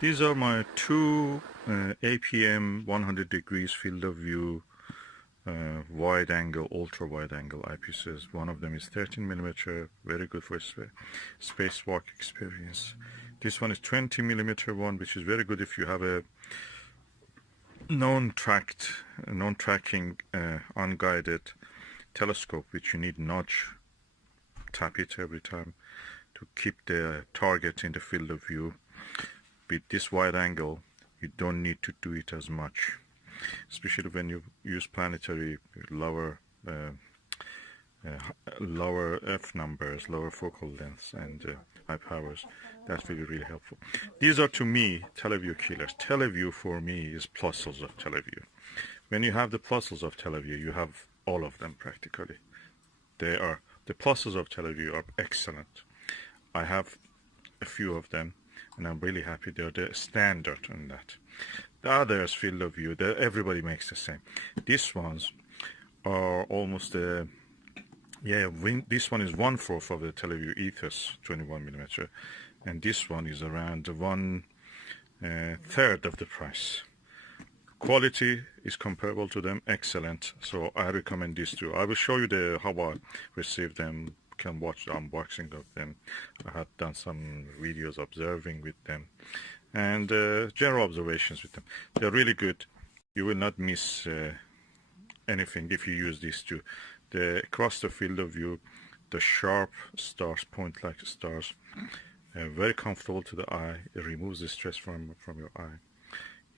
These are my two APM 100 degrees field of view wide angle, ultra wide angle eyepieces. One of them is 13mm, very good for spacewalk experience. This one is 20mm one, which is very good if you have a non-tracking, unguided telescope, which you need notch, tap it every time to keep the target in the field of view. With this wide angle, you don't need to do it as much, especially when you use planetary lower f numbers, lower focal lengths, and high powers. That's really helpful. These are, to me, Televue killers. Televue for me is Plossls of Televue. When you have the Plossls of Televue, you have all of them practically. The Plossls of Televue are excellent. I have a few of them, and I'm really happy. They're the standard on that. The others, field of view, everybody makes the same. These ones are almost this one is 1/4 of the Televue ethos 21mm, and this one is around 1/3 of the price. Quality is comparable to them, excellent. So I recommend these two. I will show you how I received them. You can watch the unboxing of them. I have done some videos observing with them, and general observations with them. They're really good. You will not miss anything if you use these two. Across the field of view, the sharp stars point like stars, very comfortable to the eye. It removes the stress from your eye.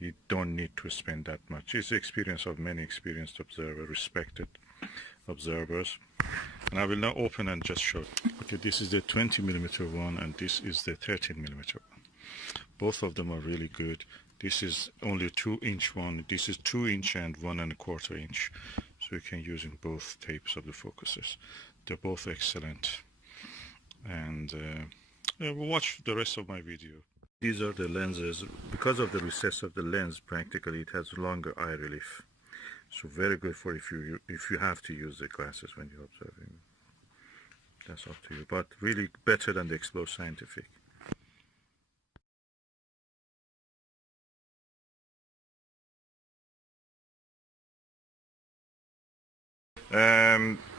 You don't need to spend that much. It's the experience of many experienced observers, respected observers. And I will now open and just show. Okay, this is the 20mm one, and this is the 13mm one. Both of them are really good. This is only a 2-inch one. This is 2-inch and 1¼ inch. So you can use in both types of the focuses. They're both excellent. And we'll watch the rest of my video. These are the lenses. Because of the recess of the lens, practically it has longer eye relief. So very good for if you have to use the glasses when you're observing. That's up to you. But really better than the Explore Scientific.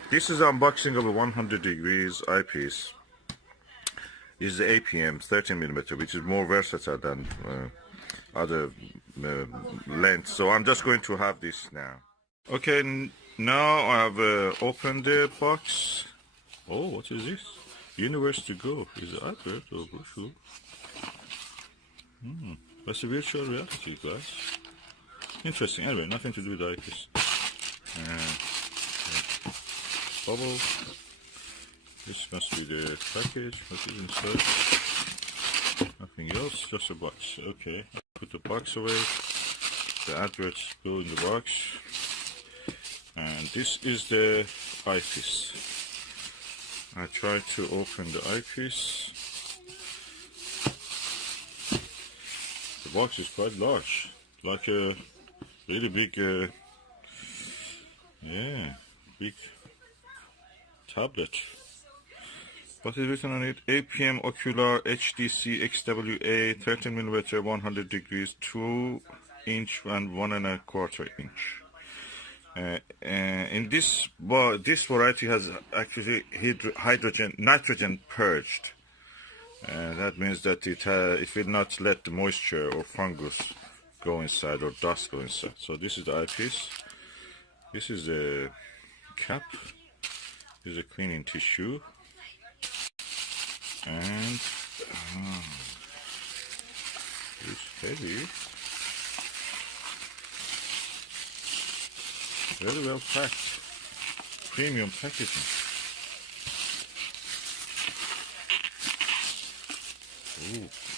This is unboxing of a 100 degrees eyepiece. This is the APM 13mm, which is more versatile than other lengths. So I'm just going to have this now. Okay, now I have opened the box. Oh, what is this? Universe to go. Is it advert or brochure? That's a virtual reality, guys. Interesting. Anyway, nothing to do with the eyepiece. Bubble. This must be the package. What is inside? Nothing else, just a box. Okay, put the box away. The adverts go in the box. And this is the eyepiece. I tried to open the eyepiece. The box is quite large, like a really big, big tablet. What is written on it? APM Ocular HDC XWA 13mm 100 degrees 2-inch and 1¼ inch. In this variety has actually nitrogen purged. That means that it will not let the moisture or fungus go inside or dust go inside. So this is the eyepiece. This is the cap. This is a cleaning tissue. And it's heavy. Very well packed. Premium packaging.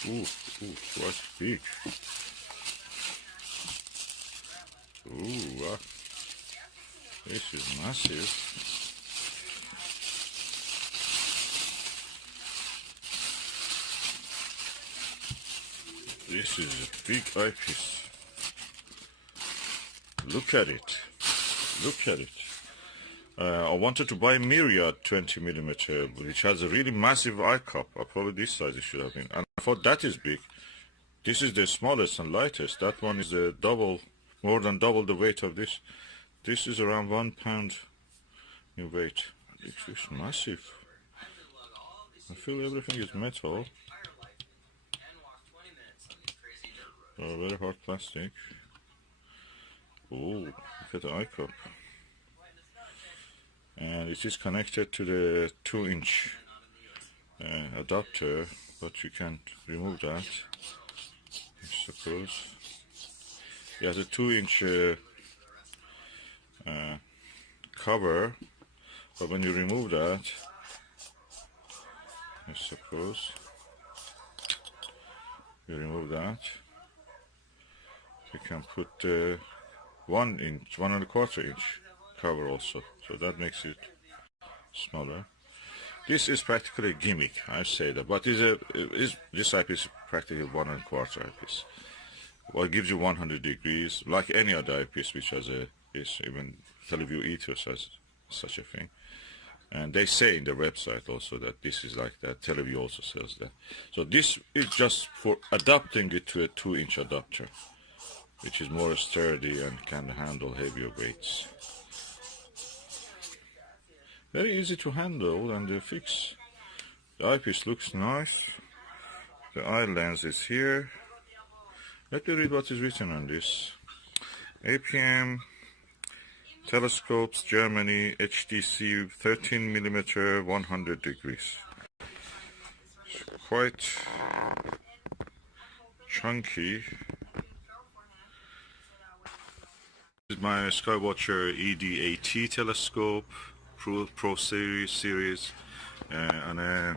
Ooh, quite big. Ooh, wow. This is massive. This is a big eyepiece. Look at it. Look at it. I wanted to buy a Myriad 20mm, which has a really massive eye cup. Probably this size it should have been. And I thought that is big. This is the smallest and lightest. That one is more than double the weight of this. This is around 1 pound in weight. It is massive. I feel everything is metal. Very hard plastic. Oh, look at the eye cup. And it is connected to the 2-inch adapter, but you can't remove that, I suppose. It has a 2-inch cover, but when you remove that, I suppose, you remove that, you can put 1 inch, 1¼ inch cover also, so that makes it smaller. This is practically a gimmick, I say that, but this eyepiece is practically 1¼ eyepiece. Well, it gives you 100 degrees, like any other eyepiece which has even Televue Ethos has such a thing. And they say in their website also that this is like that. Televue also sells that. So this is just for adapting it to a 2-inch adapter, which is more sturdy and can handle heavier weights. Very easy to handle and fix. The eyepiece looks nice. The eye lens is here. Let me read what is written on this. APM Telescopes, Germany, HDC 13mm, 100 degrees. It's quite chunky. This is my Skywatcher ED-AT telescope, Pro series, and a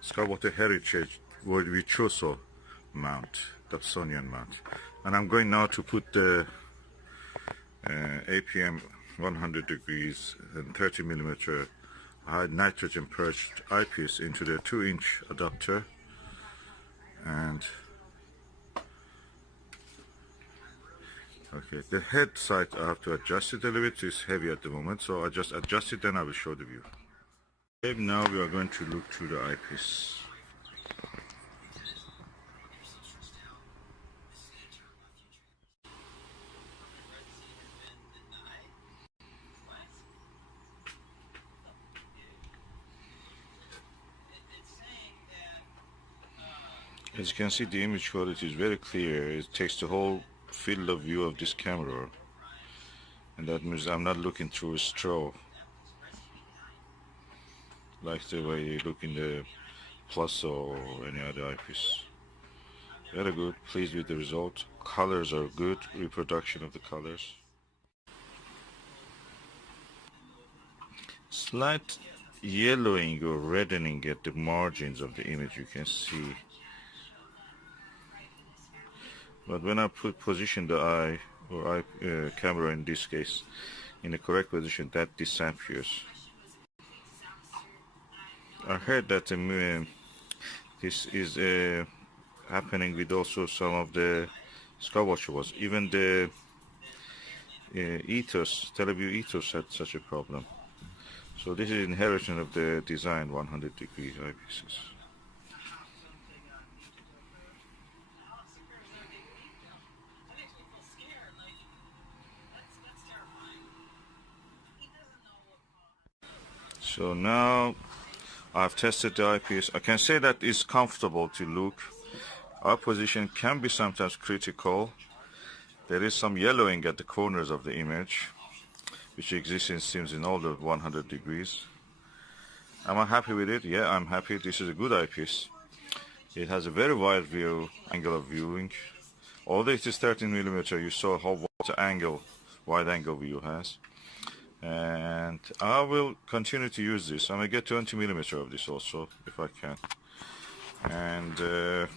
Skywatcher Heritage Virtuoso mount, Dobsonian mount. And I'm going now to put the APM 100 degrees and 30mm high nitrogen purged eyepiece into the 2-inch adapter, and okay, the head side I have to adjust it a little bit. It's heavy at the moment, so I just adjust it, then I will show the view. Okay, now we are going to look through the eyepiece. As you can see, the image quality is very clear. It takes the whole field of view of this camera, and that means I'm not looking through a straw like the way you look in the Plossl or any other eyepiece. Very good, pleased with the result. Colors are good, reproduction of the colors. Slight yellowing or reddening at the margins of the image, you can see. But when I position the eye or camera in this case in the correct position, that disappears. I heard that this is happening with also some of the Skywatcher was. Even the ethos, Televue Ethos had such a problem. So this is inheritance of the design 100 degree eyepieces. So now I've tested the eyepiece. I can say that it's comfortable to look. Eye position can be sometimes critical. There is some yellowing at the corners of the image, which exists in seems in all the 100 degrees. Am I happy with it? Yeah, I'm happy. This is a good eyepiece. It has a very wide angle of viewing. Although it is 13mm, you saw how wide angle view has. And I will continue to use this. I'm gonna get 20mm of this also if I can, and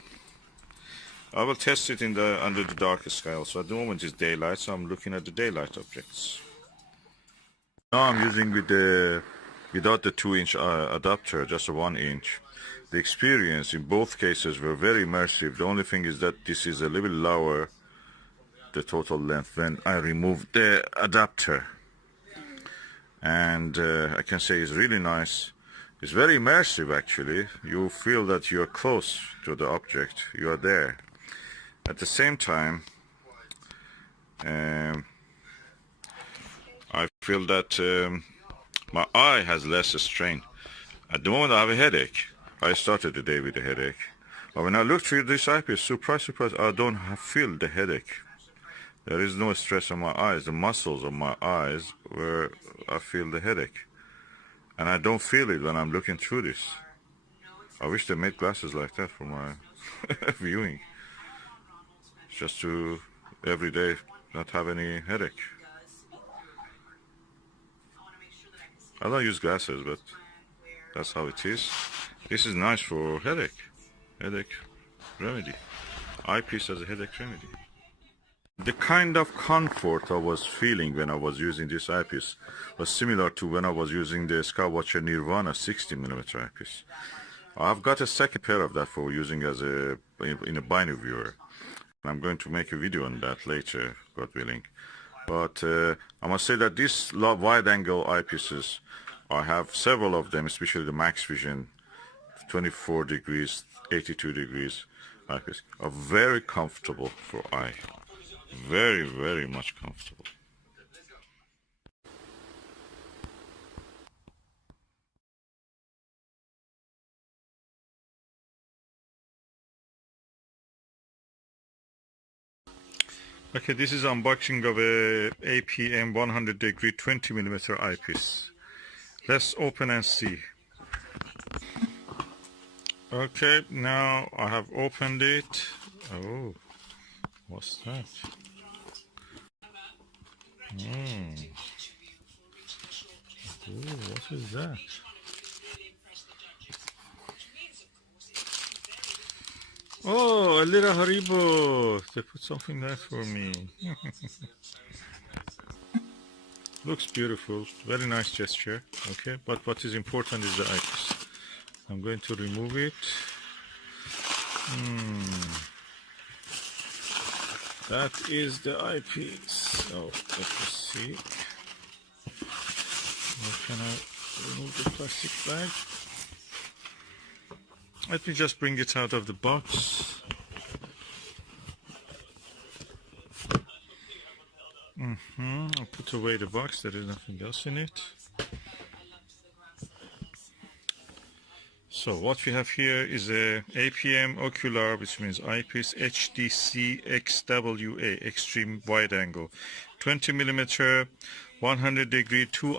I will test it under the darkest sky also. At the moment it's daylight, so I'm looking at the daylight objects. Now I'm using without the 2-inch adapter, just a 1-inch. The experience in both cases were very immersive. The only thing is that this is a little lower, the total length, when I removed the adapter. And I can say it's really nice. It's very immersive actually. You feel that you're close to the object, you are there. At the same time, I feel that my eye has less strain. At the moment I have a headache. I started the day with a headache. But when I look through this eyepiece, surprise, I don't feel the headache. There is no stress on my eyes, the muscles of my eyes where I feel the headache. And I don't feel it when I'm looking through this. I wish they made glasses like that for my viewing. Just to, every day, not have any headache. I don't use glasses, but that's how it is. This is nice for headache remedy. Eyepiece as a headache remedy. The kind of comfort I was feeling when I was using this eyepiece was similar to when I was using the Skywatcher Nirvana 60mm eyepiece. I've got a second pair of that for using as in a binary viewer. I'm going to make a video on that later, God willing. But I must say that these wide-angle eyepieces, I have several of them, especially the Max Vision 24 degrees, 82 degrees eyepiece, are very comfortable for eye. Very, very much comfortable. Okay, this is unboxing of a APM 100 degree 20mm eyepiece. Let's open and see. Okay, now I have opened it. Oh, what's that? Oh, what is that? Oh, a little Haribo. They put something there for me. Looks beautiful. Very nice gesture. Okay, but what is important is the eyepiece. I'm going to remove it. That is the eyepiece. Oh, let me see. How can I remove the plastic bag? Let me just bring it out of the box. I'll put away the box. There is nothing else in it. So what we have here is a APM Ocular, which means Eyepiece HDC XWA, extreme wide angle, 20mm, 100 degree, 2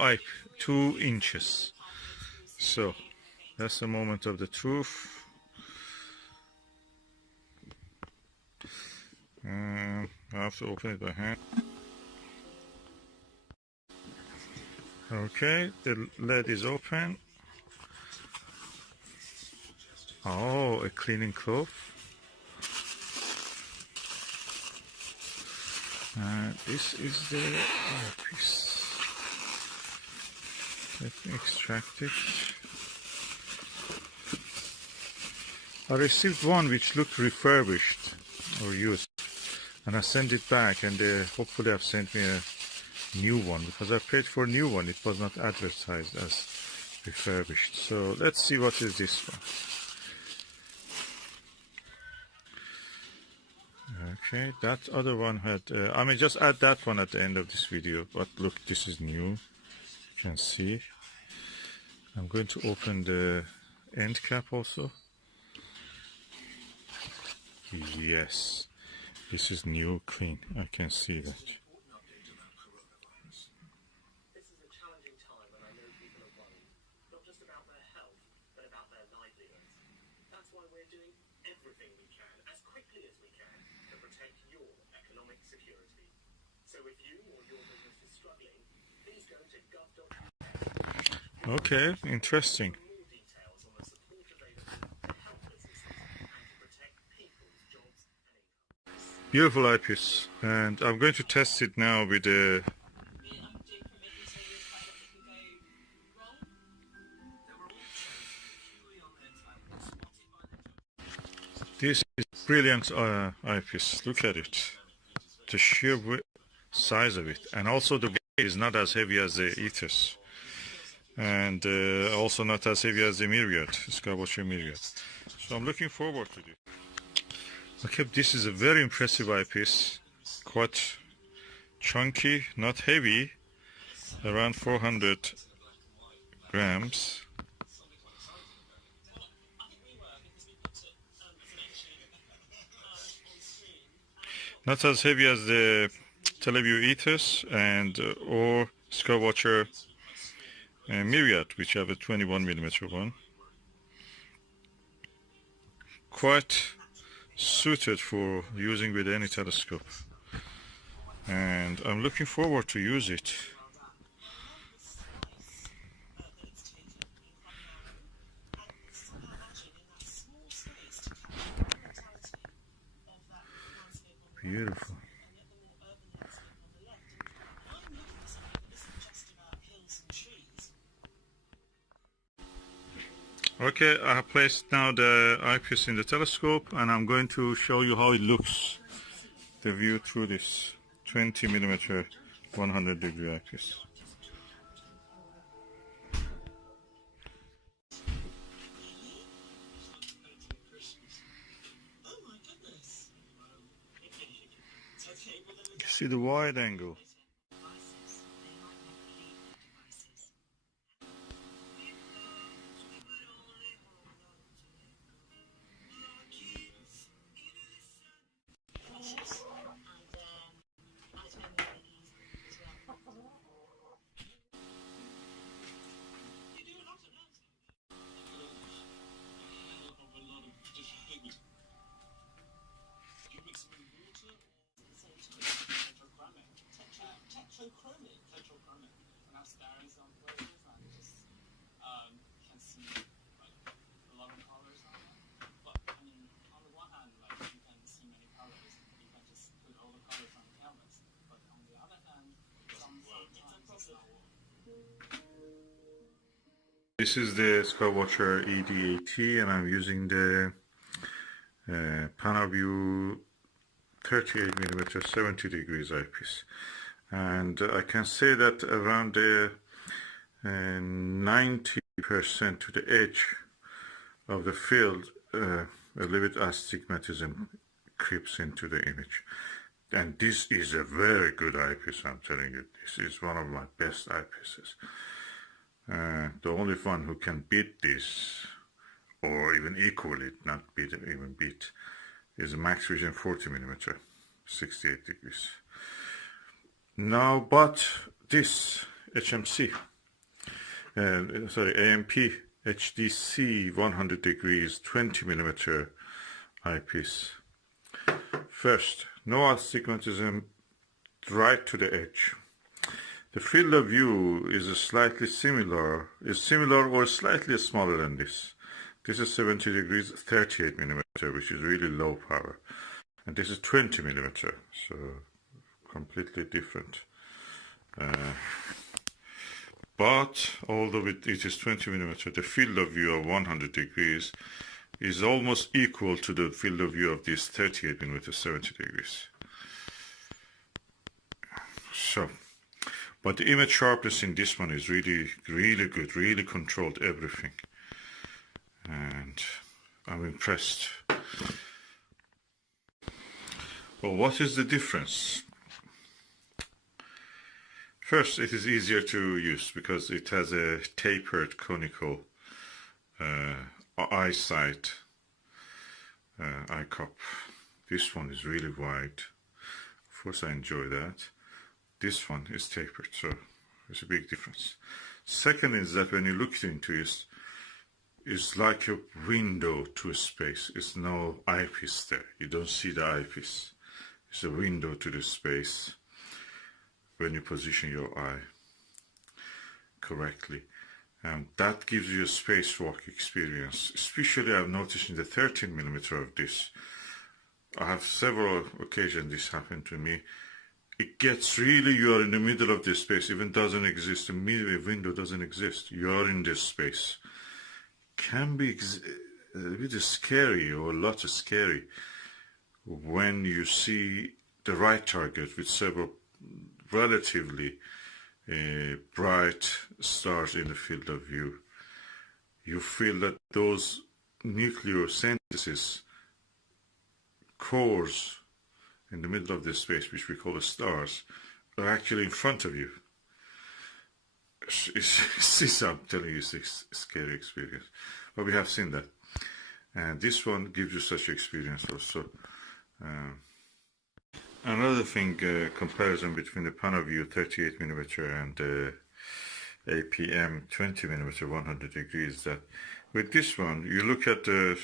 inches. So that's the moment of the truth. I have to open it by hand. Okay, the lid is open. Oh, a cleaning cloth. This is the eyepiece. Let me extract it. I received one which looked refurbished or used, and I sent it back, and they hopefully have sent me a new one, because I paid for a new one. It was not advertised as refurbished. So let's see what is this one. Okay, that other one had, I may just add that one at the end of this video, but look, this is new, you can see. I'm going to open the end cap also. Yes, this is new, clean, I can see that. Okay, interesting. Beautiful eyepiece, and I'm going to test it now with the this is brilliant eyepiece. Look at it, the sheer size of it, and also the weight is not as heavy as the ethos, and also not as heavy as the Myriad, Skywatcher Myriad. So I'm looking forward to this. Okay, this is a very impressive eyepiece, quite chunky, not heavy, around 400 grams. Not as heavy as the Televue Ethos and or Skywatcher Myriad, which have a 21mm one. Quite suited for using with any telescope, and I'm looking forward to use it. Beautiful. Okay, I have placed now the eyepiece in the telescope, and I'm going to show you how it looks, the view through this 20mm 100-degree eyepiece. You see the wide angle. This is the Skywatcher ED80, and I'm using the Televue 38mm 70 degrees eyepiece, and I can say that around the 90% to the edge of the field, a little bit astigmatism creeps into the image. And this is a very good eyepiece, I'm telling you. This is one of my best eyepieces. The only one who can beat this, or even equal it, not beat it, even beat, is a Max Vision 40mm 68 degrees. Now, but this HMC, AMP HDC 100 degrees 20mm eyepiece. First, no astigmatism right to the edge. The field of view is slightly similar, or slightly smaller than this. This is 70 degrees 38mm, which is really low power, and this is 20mm, so completely different. But although it is 20mm, the field of view of 100 degrees is almost equal to the field of view of this 38mm 70 degrees. So, but the image sharpness in this one is really good, really controlled everything, and I'm impressed. Well, what is the difference? First, it is easier to use because it has a tapered conical eyesight eye cup. This one is really wide. Of course, I enjoy that. This one is tapered, so there's a big difference. Second is that when you look into it, it's like a window to a space. It's no eyepiece there. You don't see the eyepiece. It's a window to the space when you position your eye correctly. And that gives you a spacewalk experience. Especially I've noticed in the 13mm of this. I have several occasions this happened to me. It gets really, you are in the middle of this space, even doesn't exist, a window doesn't exist, you are in this space. Can be a bit scary, or a lot scary, when you see the right target with several relatively bright stars in the field of view. You feel that those nucleosynthesis cores in the middle of this space, which we call the stars, are actually in front of you. I'm telling you, it's a scary experience. But we have seen that. And this one gives you such experience also. Another thing, comparison between the PanaView 38mm and the APM 20mm 100 degrees, that with this one, you look at the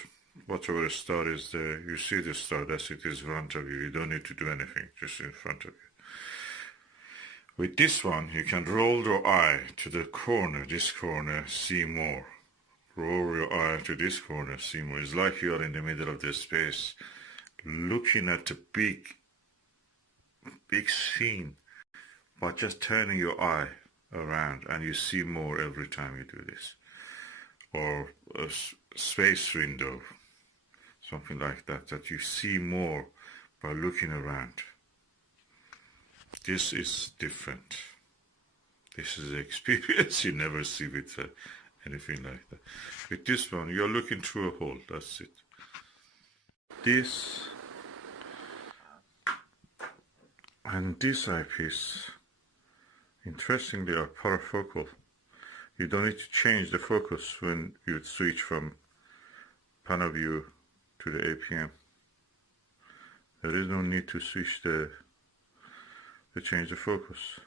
whatever the star is there, you see the star, that's it, is in front of you. You don't need to do anything, just in front of you. With this one, you can roll your eye to the corner, this corner, see more. Roll your eye to this corner, see more. It's like you are in the middle of the space, looking at the big scene, but just turning your eye around and you see more every time you do this. Or a space window, something like that, that you see more by looking around. This is different. This is an experience you never see with anything like that. With this one, you're looking through a hole, that's it. This and this eyepiece, interestingly, are parafocal. You don't need to change the focus when you switch from PanaView to the APM. There is no need to switch to change the focus.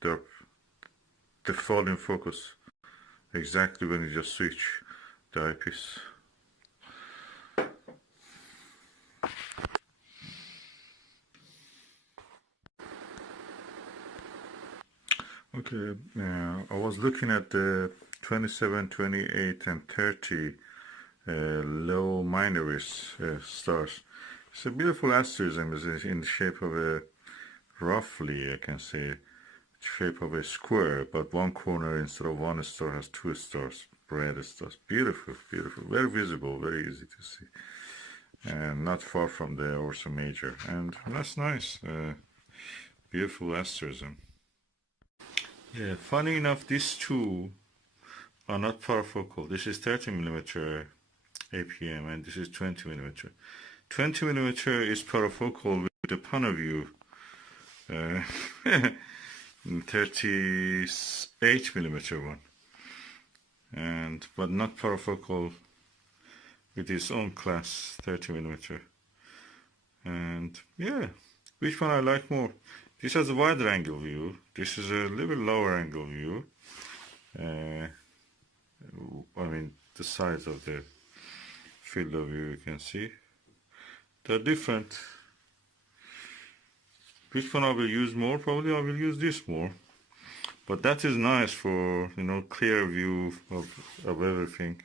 They're default in focus exactly when you just switch the eyepiece. Okay, I was looking at the 27, 28 and 30 low minoris stars. It's a beautiful asterism. It's in the shape of a, roughly I can say, shape of a square, but one corner instead of one star has two stars, red stars. Beautiful, beautiful, very visible, very easy to see, and not far from the Ursa Major, and that's nice. Beautiful asterism. Yeah, funny enough, these two are not parafocal. This is 30mm APM and this is 20mm. 20mm is parafocal with the PanaView 38mm one, and but not parafocal with its own class 30mm. And yeah, which one I like more? This has a wider angle view. This is a little bit lower angle view. I mean, the size of the field of view, you can see. They're different. Which one I will use more? Probably I will use this more. But that is nice for, you know, clear view of everything.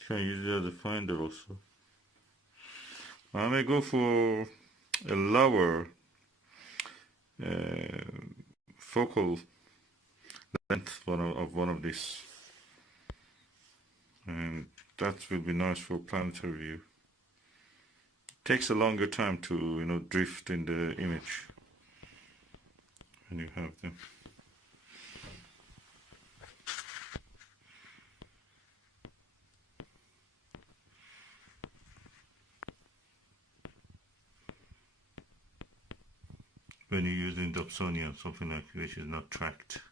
You can use it as a finder also. I may go for a lower focal length of one of these, and that will be nice for planetary view. Takes a longer time to, you know, drift in the image when you have them. When you're using Dobsonian, something like which is not tracked.